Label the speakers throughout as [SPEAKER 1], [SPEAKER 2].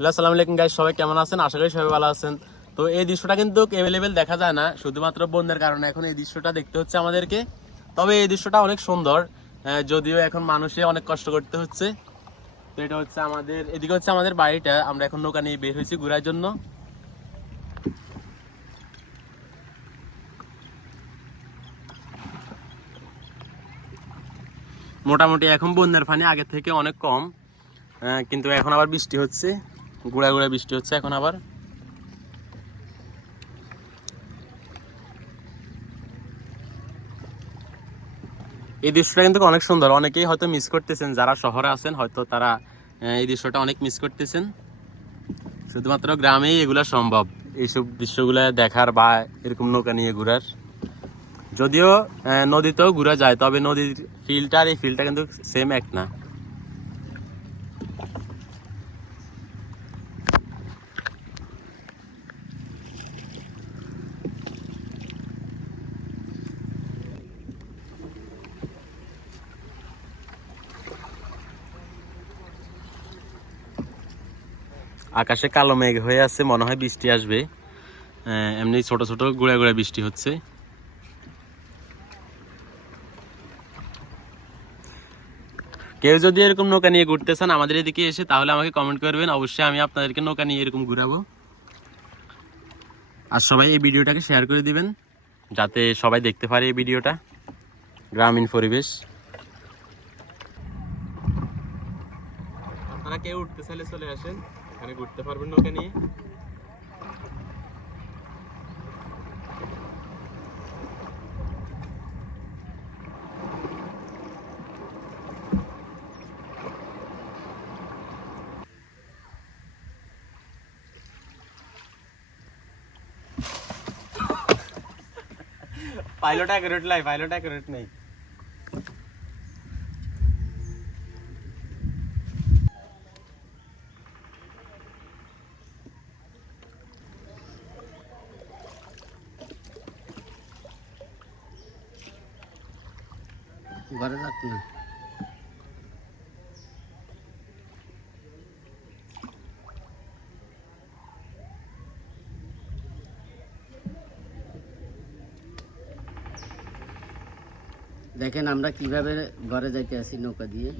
[SPEAKER 1] Hello, আসসালামু আলাইকুম guys সবাই কেমন আছেন? আশা করি সবাই ভালো আছেন। তো এই দৃশ্যটা কিন্তু অ্যাভেলেবেল দেখা যায় না, শুধুমাত্র বন্যার কারণে। এখন এই দৃশ্যটা দেখতে হচ্ছে আমাদেরকে। তবে এই দৃশ্যটা অনেক সুন্দর যদিও এখন মানুষে অনেক কষ্ট করতে হচ্ছে। তো এটা হচ্ছে আমাদের, এদিকে হচ্ছে আমাদের বাড়িটা। আমরা এখন নৌকা নিয়ে বের হয়েছি ঘোরার জন্য। মোটামুটি এখন বন্যার পানি আগের থেকে অনেক কম কিন্তু এখন আবার বৃষ্টি হচ্ছে। গুড়া গুড়া বৃষ্টি হচ্ছে এখন আবার। এই দৃশ্যটা কিন্তু অনেক সুন্দর। অনেকেই হয়তো মিস করতেছেন, যারা শহরে আছেন, হয়তো তারা এই দৃশ্যটা অনেক মিস করতেছেন। শুধুমাত্র গ্রামেই এগুলো সম্ভব। এইসব দৃশ্যগুলো দেখার বা এরকম নৌকা নিয়ে ঘোরার। যদিও নদীতেও ঘোরা যায়, তবে নদীর ফিলটা আর এই ফিলটা কিন্তু সেম এক না। আকাশে কালো মেঘ হয়ে আছে, মনে হয় বৃষ্টি আসবে। এমনি ছোট ছোট গুড়া গুড়া বৃষ্টি হচ্ছে। কেউ যদি এরকম নৌকা নিয়ে ঘুরতে চান আমাদের এদিকে এসে, তাহলে আমাকে কমেন্ট করবেন। অবশ্যই আমি আপনাদেরকে নৌকা নিয়ে এরকম ঘুরাবো। আর সবাই এই ভিডিওটাকে শেয়ার করে দিবেন, যাতে সবাই দেখতে পারে এই ভিডিওটা। গ্রামীণ পরিবেশ। আপনারা কেউ উঠতে চাইলে চলে আসেন। এখানে ঘুরতে পারবেন নৌকা নিয়ে। পাইলট অ্যাকুরেট লাই পাইলট অ্যাকুরেট নেই।
[SPEAKER 2] ঘরে যাক না। দেখেন আমরা কীভাবে ঘরে যাইতে আসি নৌকা দিয়ে।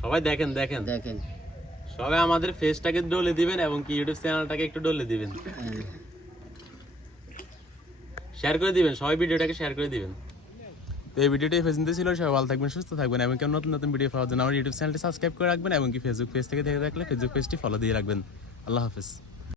[SPEAKER 1] সবাই দেখেন দেখেন।
[SPEAKER 2] দেখেন।
[SPEAKER 1] সবাই আমাদের ফেসটাকে ডলে দিবেন এবং কি ইউটিউব চ্যানেলটাকে একটু ডলে দিবেন।
[SPEAKER 2] হ্যাঁ।
[SPEAKER 1] শেয়ার করে দিবেন সবাই ভিডিওটাকে শেয়ার করে দিবেন। তো এই ভিডিওটি পর্যন্ত ছিল। সবাই ভালো থাকবেন, সুস্থ থাকবেন এবং কেমন নতুন নতুন ভিডিও পাওয়ার জন্য আমার ইউটিউব চ্যানেলটি সাবস্ক্রাইব করে রাখবেন এবং কি ফেসবুক পেজ থেকে দেখে থাকলে ফেসবুক পেজটি ফলো দিয়ে রাখবেন। আল্লাহ হাফিজ।